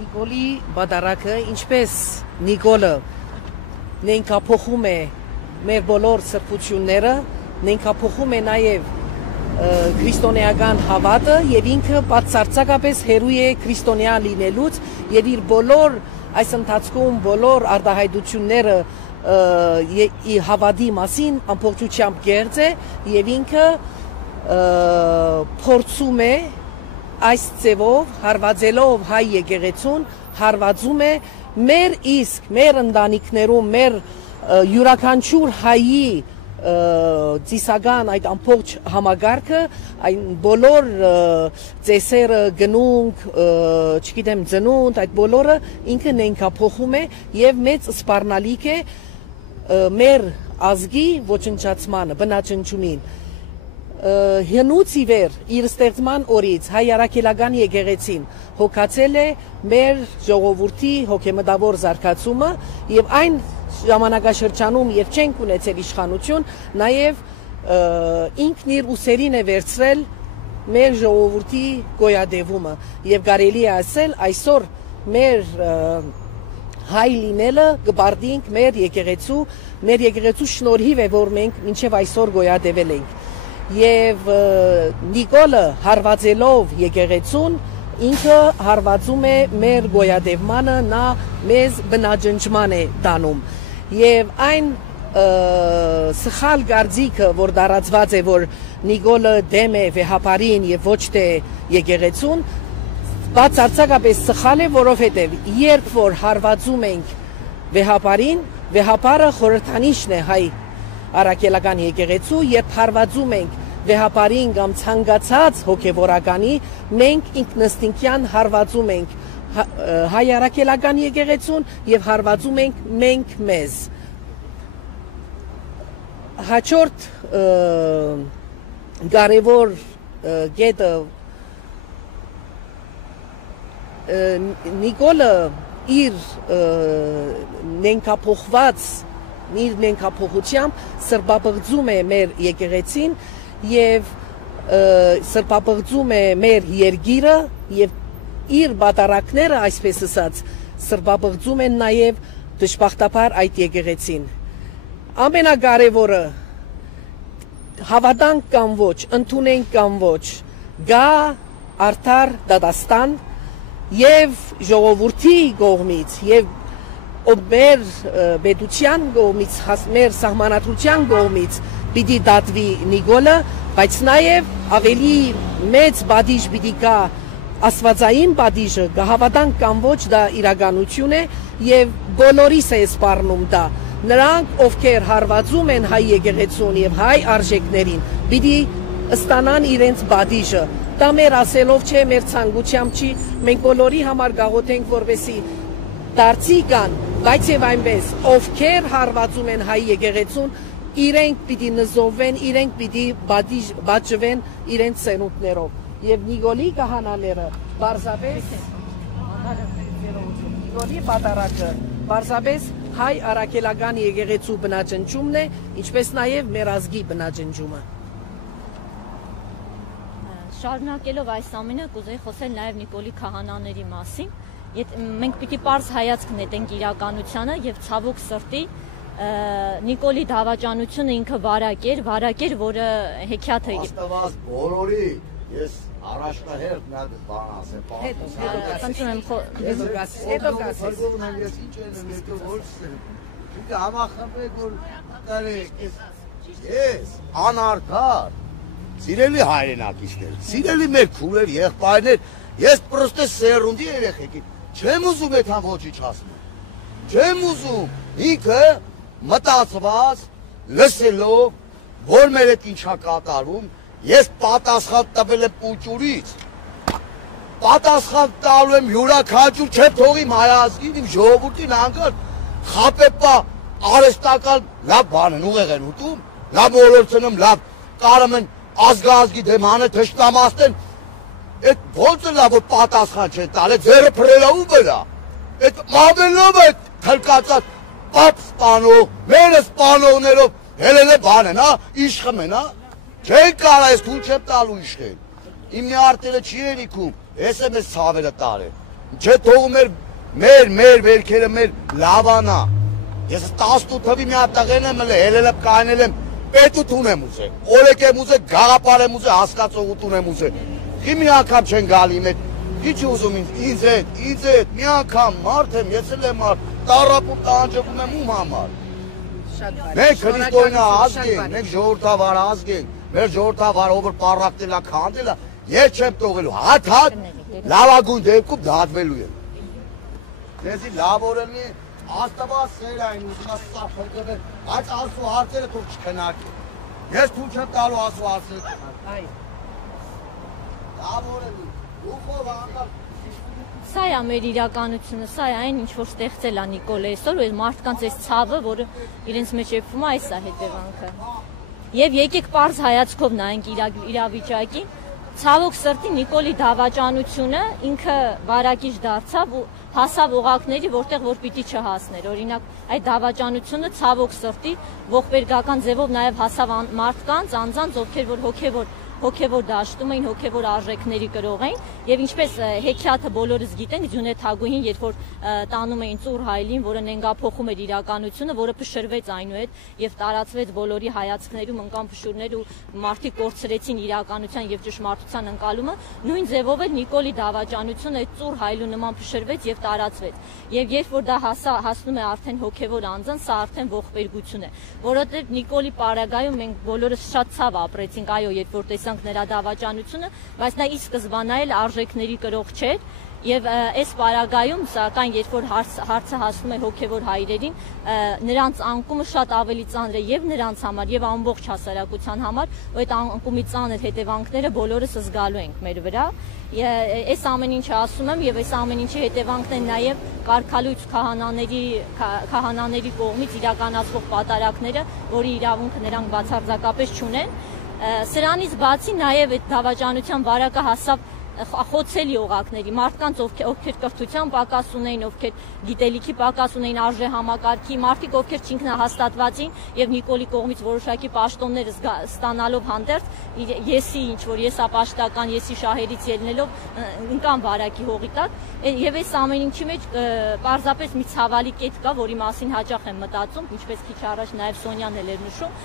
Նիկոլի բադարակը ինչպես Նիկոլը նենքափոխում է մեր բոլոր սրբությունները, նենքափոխում է նաև քրիստոնեական հավատը եւ ինքը բացարձակապես հերույ է քրիստոնյա լինելուց եւ իր բոլոր այս ընթացքում բոլոր արտահայտությունները հավատի մասին ամբողջությամբ գերծ է եւ ինքը փորձում է այս ձևով հարվածելով հայ եկեղեցուն հարվածում է մեր իսկ մեր ընտանիքներում մեր յուրաքանչյուր հայի ծիսական այդ ամբողջ համագարքը այն բոլոր ծեսերը գնունք չգիտեմ ծնունդ այդ բոլորը ինքը նենքափոխում է եւ մեծ սպառնալիք է մեր ազգի ոչնչացմանը բնաճնչումին հնուց ի վեր իր ստեղծման օրից հայ առաքելական եկեղեցին հոգացել է մեր ժողովրդի հոգեմտավոր զարգացումը եւ այն ժամանակաշրջանում եւ չենք ունեցել իշխանություն նաեւ ինքն իր ուսերին է վերցրել մեր ժողովրդի գոյատևումը եւ կարելի է ասել այսօր մեր հայ լինելը գբարդինք մեր եկեղեցու շնորհիվ է որ մենք մինչեւ այսօր գոյատևել ենք եւ Նիկոլը հարվածելով եկեղեցուն ինքը հարվածում է մեր գոյատևմանը նա մեզ բնաջնջման է տանում եւ այն սխալ գարձիկը որ դարածված է որ Նիկոլը դեմ է վեհապարին եւ ոչ թե եկեղեցուն բացարձակապես սխալ է որովհետեւ երբ որ հարվածում ենք վեհապարին վեհապարը խորհրդանիշն է հայ առաքելական եկեղեցու երբ հարվածում ենք վեհապարին կամ ցանկացած հոգևորականի մենք ինքնըստինքյան հարվածում ենք հայ առաքելական եկեղեցուն եւ հարվածում ենք մենք մեզ հաջորդ կարևոր գետը Նիկոլը իր նենքափոխությամբ սրբապղծում է մեր եկեղեցին եւ սրբապղծում է մեր երգիրը եւ իր բادرակները այսպես ասած սրբապղծում են նաեւ դժբախտաբար այդ եկեղեցին ամենակարևորը հավատանք կամ ոչ ընդունենք կամ ոչ գա արդար դատաստան եւ ժողովրդի կողմից եւ մեր պետության կողմից մեր սահմանադրության կողմից պիտի դատվի Նիկոլը բայց նաեւ ավելի մեծ բադիժ պիտի գա աստվածային բադիժը կհավատանք կամ ոչ դա իրականություն է եւ բոլորիս է սպառնում դա նրանք ովքեր հարվածում են հայ եկեղեցուն եւ հայ արժեքներին պիտի ստանան իրենց բադիժը դա մեր ասելով չէ մեր ցանկությամբ չի մենք բոլորի համար գաղութենք որովհետեւ դարձի կան բայց եւ այնպես ովքեր հարվածում են հայ եկեղեցուն իրենք պիտի նզովեն իրենք պիտի բաժվեն իրենց սենուտներով եւ Նիկոլի կահանաները բարձաբես Նիկոլի պատարակը բարձաբես հայ առաքելական եկեղեցու բնաճնջումն է ինչպես նաեւ մեր ազգի բնաճնջումը շարունակելով այս ամենը կուզեի խոսել նաեւ Նիկոլի քահանաների մասին մենք պիտի պարզ հայացք նետենք իրականությանը եւ ցավոք սրտի Նիկոլի դավաճանությունը ինքը վարակ էր, որը հեքիաթ է Աստված բոլորի ես առաջնահերթ նա բան ասեմ խնդրում եմ հետո ես ինչ եմ հետո որսեմ դուք համախմբեք որ տարեք ես անարդար սիրելի հայրենակիցներ սիրելի մեր քուրեր եղբայրներ ես պրոստե սերունդի երեխեքի չեմ ուզում այդ համ ոչինչ ասում չեմ ուզում ինքը մտածված լսելով որ մեր այդ ինչա կատարում ես պատասխան տվել եմ ուճուրից պատասխան տալու եմ յուրաքանչյուր չէ թողի հայազգին իմ ժողովրդին հանգարտ խապեպա արեստական լավ բան են ուղեղ են ուտում լավ մոլորցնում լավ կարում են ազգազգի դեմ հանը թշնամացնեն այդ ոնց լավ պատասխան չեն տալի ձերը փրելավու վրա այդ մամելով այդ թլկացած պապ սպանող մեր սպանողներով հելել է բան են իշխում են չեն կարա ես թույլ չեմ տալու իշխել իմ մի արտերը չի երիքում ես եմ ես ցավերը տարել Չթողում մեր վերքերը մեր լավանա։ Ես 18 թվի մի հատ տղեն եմ ելել եմ կանել եմ պետություն եմ ուզել, օրեք եմ ուզել, գաղապար եմ ուզել, հասկացողություն եմ ուզել։ Խի մի անգամ չեն գալի իմ հետ, ի՞նչ ուզում ինձ հետ, մի անգամ մարդ եմ, ես էլ եմ մարդ, տառապում տանջվում եմ ում համար։ Մենք քրիստոնյա ազգ ենք, մենք ժողովրդավար ազգ ենք, մեր ժողովրդավարը ով պառակտել է, քանդել է, ես չեմ թողելու, հատ լավագույն դեպքում դատվելու եմ։ Դեզի լավ օրենի Աստված սեր այն ուզում ասա փրկվել, բայց ասու հարցերը թող չքննարկի։ Ես թույլ չեմ տալու ասու հարցերը։ Այ։ Լավ օրենի, ուխով անգամ Սա է մեր իրականությունը, սա է այն, ինչ որ ստեղծել է Նիկոլը այսօր, ու մարդկանց այս ցավը, որը իրենց մեջ եփվում է, այս է հետևանքը։ Եվ եկեք պարզ հայացքով նայենք իրավիճակին, ցավոք սրտի Նիկոլի դավաճանությունը ինքը վարակիչ դարձավ ու հասավ օղակների, որտեղ որ պիտի չհասներ։ Օրինակ, այդ դավաճանությունը ցավոք սրտի ողբերգական ձևով նաև հասավ մարդկանց, անձանց, ովքեր որ հոգևոր դաշտում էին, հոգևոր արժեքների կրող էին, եւ ինչպես հեքիաթը բոլորս գիտենք, Ջունետ Թագուհին, երբ որ տանում էին Ծուր Հայլին, որը նենգափոխում էր իրականությունը, որը փշրվեց այնուհետ եւ տարածվեց բոլորի հայացքներում ընկան փշուրներ ու մարդիկ կորցրեցին իրականության եւ ճշմարտության ընկալումը, նույն ձևով էլ Նիկոլի դավաճանությունը այդ Ծուր Հայլու նման փշրվեց եւ տարածվեց։ Եվ երբ որ դա հասնում է արդեն հոգևոր անձան, սա արդեն ողբերգություն է, որովհետեւ Նիկոլի պարագայում մենք բոլորս շատ ցավ ապրեցինք, այո, երբ որ նրա դավաճանությունը, բայց նա ի սկզբանե էլ արժեքների կրող չէր եւ այս պարագայում սակայն երբ որ հարցը հասնում է հոգեվոր հայրերին, նրանց անկումը շատ ավելի ծանր է եւ նրանց համար եւ ամբողջ հասարակության համար, ու այդ անկումի ծանր հետևանքները բոլորս զգալու ենք մեր վրա։ Այս ամեն ինչը ասում եմ եւ այս ամեն ինչի հետևանքն է նաեւ կարգալույց քահանաների կողմից իրականացվող պատարակները, որի իրավունքը նրանք բացարձակապես չունեն։ Սրանից բացի նաև այդ դավաճանության վարակը հասավ խոցելի օղակների, մարդկանց ովքեր կրթության պակաս ունեին, ովքեր գիտելիքի պակաս ունեին, արժե համակարգի, մարդիկ ովքեր չինքնահաստատված էին եւ Նիկոլի կողմից որոշակի պաշտոններ ստանալով հանդերձ եսի ինչ որ եսապաշտական, եսի շահերից ելնելով ընկան վարակի հողի տակ եւ այս ամեն ինչի մեջ պարզապես մի ցավալի կետ կա, որի մասին հաճախ եմ մտածում, ինչպես քիչ առաջ նաեւ Սոնյան էլ էր նշում,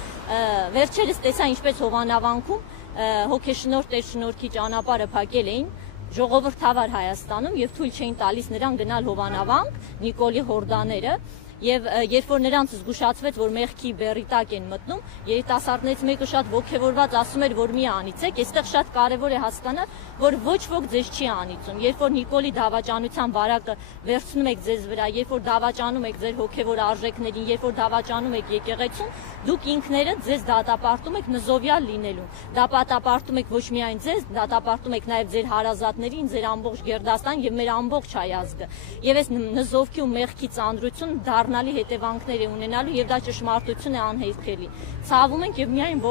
վերջերս տեսա ինչպես Հովանավանքում հոգեշնորհ Տեր-շնորհքի ճանապարհը փակել էին ժողովրդավար Հայաստանում եւ թույլ չէին տալիս նրան գնալ Հովանավանք, Նիկոլի հորդաները եւ երբ որ նրանց զգուշացվեց, որ մեղքի բեռի տակ են մտնում, երիտասարդներից մեկը շատ ողջևորված ասում էր, որ մի անիծեք, այստեղ շատ կարեւոր է հասկանալ, որ ոչ ոք ձեզ չի անիծում։ Երբ որ Նիկոլի դավաճանության վարակը վերցնում եք ձեզ վրա, երբ որ դավաճանում եք ձեր հոգեվոր արժեքներին, երբ որ դավաճանում եք եկեղեցուն, դուք ինքներդ ձեզ դատապարտում եք նզովյալ լինելու։ Դատապարտում եք ոչ միայն ձեզ, դատապարտում եք նաեւ ձեր հարազատներին, ձեր ամբողջ Գերդաստան եւ մեր ամբողջ հայ ազգը։ Եվ այս նզովքի ու մեղքի ծանրությունը դառնալի հետևանքներ է ունենալու եւ դա ճշմարտություն է անհետքելի։ Ցավում ենք եւ միայն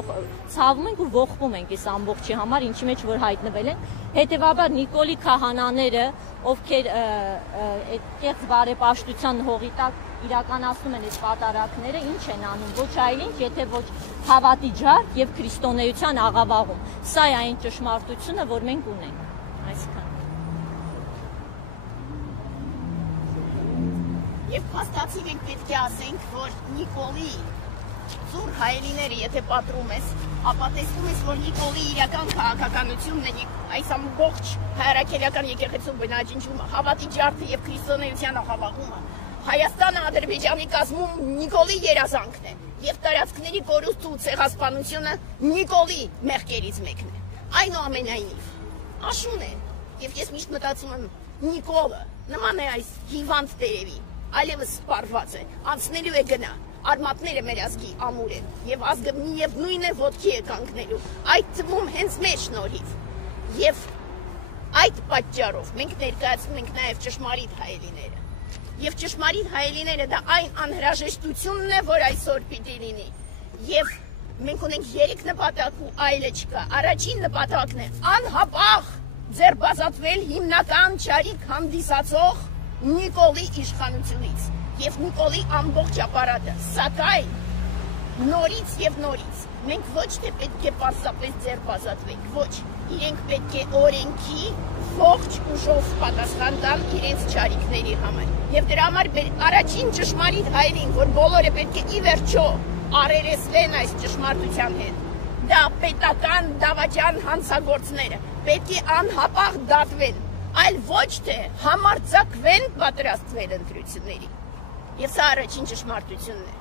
ցավում ենք ու ողբում ենք այս ամբողջի համար, ինչի մեջ որ հայտնվել են։ Հետևաբար Նիկոլի քահանաները, ովքեր այդ կեղծ բարեպաշտության հողի տակ իրականացնում են այս պատարակները, ինչ են անում, ոչ այլ ինչ, եթե ոչ հավատի ջարդ եւ քրիստոնեության աղավաղում։ Սա է այն ճշմարտությունը, որ մենք ունենք։ Այսքան։ Եվ փաստացի մենք պետք է ասենք, որ Նիկոլի Ծուր Հայելիները, եթե պատռում ես, ապա տեսնում ես, որ Նիկոլի իրական քաղաքականությունն է այս ամբողջ հայրաքելական եկեղեցու բնաջնջումը, հավատի ջարդը եւ քրիստոնեության աղավաղումը, Հայաստանը Ադրբեջանի կազմում Նիկոլի երազանքն է եւ տարածքների կորուստը ու ցեղասպանությունը Նիկոլի մեղքերից մեկն է։ Այնուամենայնիվ, աշուն է, եւ ես միշտ մտածում եմ Նիկոլը նման է այս հիվանդ տերևի, այլևս սպառված է, անցնելու է գնա, արմատները մեր ազգի ամուր են, եւ ազգը միևնույն է ոտքի է կանգնելու, այդ թվում հենց մեր շնորհիվ։ Եվ այդ պատճառով մենք ներկայացնում ենք նաեւ ճշմարիտ հայելիները։ Եվ ճշմարիտ հայելիները դա այն անհրաժեշտությունն է, որ այսօր պիտի լինի։ Եվ մենք ունենք 3 նպատակ ու այլը չկա։ Առաջին նպատակն է անհապաղ ձերբազատվել հիմնական ճարիք հանդիսացող Նիկոլի իշխանությունից եւ Նիկոլի ամբողջ ապարատը, սակայն նորից եւ նորից Մենք ոչ թե պետք է պարզապես ձերբազատվենք, ոչ, իրենք պետք է օրենքի ողջ ուժով պատասխան տան իրենց չարիքների համար։ Եվ դրա համար առաջին ճշմարիտ հայերին, որ բոլորը պետք է ի վերջո առերեսվեն այս ճշմարտության հետ, դա պետական դավաճան հանցագործները պետք է անհապաղ դատվեն, այլ ոչ թե համարձակվեն պատրաստվել ընտրությունների։ Եվ սա առաջին ճշմարտությունն է։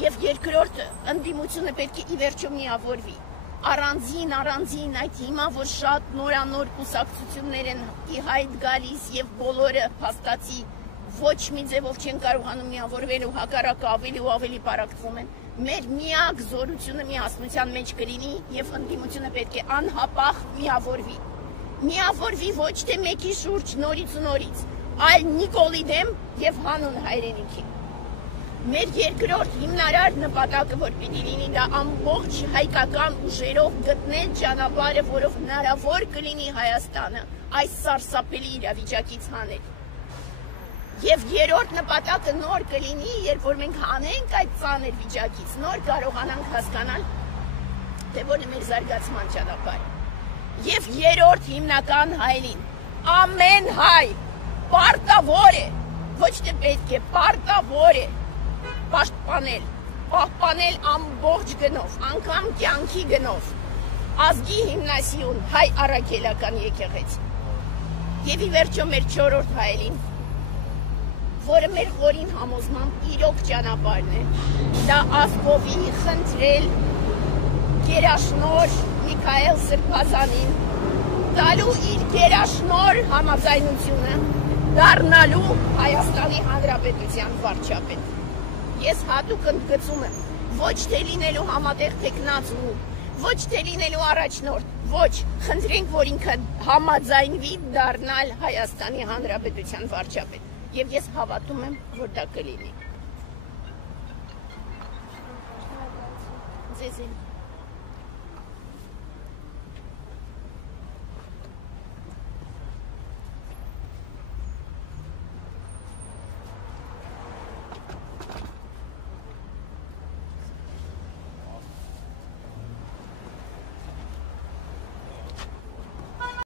Եվ երկրորդը, ընդդիմությունը պետք է ի վերջո միավորվի։ Առանձին այդ հիմա, որ շատ նորանոր կուսակցություններ են ի հայտ գալիս եւ բոլորը փաստացի ոչ մի ձևով չեն կարողանում միավորվել ու հակառակը ավելի ու ավելի պարակվում են։ Մեր միակ զորությունը միասնության մեջ կլինի եւ ընդդիմությունը պետք է անհապաղ միավորվի։ Միավորվի ոչ թե մեկի շուրջ նորից, այլ Նիկոլի դեմ եւ հանուն հայրենիքի։ Մեր երկրորդ հիմնարար նպատակը, որ պիտի լինի, դա ամբողջ հայկական ուժերով գտնել ճանապարհը, որով հնարավոր կլինի Հայաստանը այս սարսափելի իրավիճակից հանել։ Եվ երրորդ նպատակը նոր կլինի, երբ որ մենք հանենք այդ ծանր վիճակից, նոր կարողանանք հասկանալ, թե որն է մեր զարգացման ճանապարհը։ Եւ երրորդ հիմնական հայելին, ամեն հայ պարտավոր է, ոչ թե պետք է, պարտավոր է պահպանել ամբողջ գնով, անգամ կյանքի գնով, ազգի հիմնասյուն հայ առաքելական եկեղեցի։ Եվ ի վերջո մեր չորրորդ հայելին, որը մեր խորին համոզմամբ իրոք ճանապարհն է, դա Աստծովի խնդրել գերաշնոր Միքայել Սրբազանին, տալու իր գերաշնոր համաձայնությունը դառնալու Հայաստանի Հանրապետության վարչապետ։ Ես հատուկ ընդգծում եմ, ոչ թե լինելու համատեղ թեկնածու, ոչ թե լինելու առաջնորդ, ոչ, խնդրենք, որ ինքը համաձայնվի դառնալ Հայաստանի Հանրապետության վարչապետ։ Եվ ես հավատում եմ, որ դա կլինի։ Ձեզ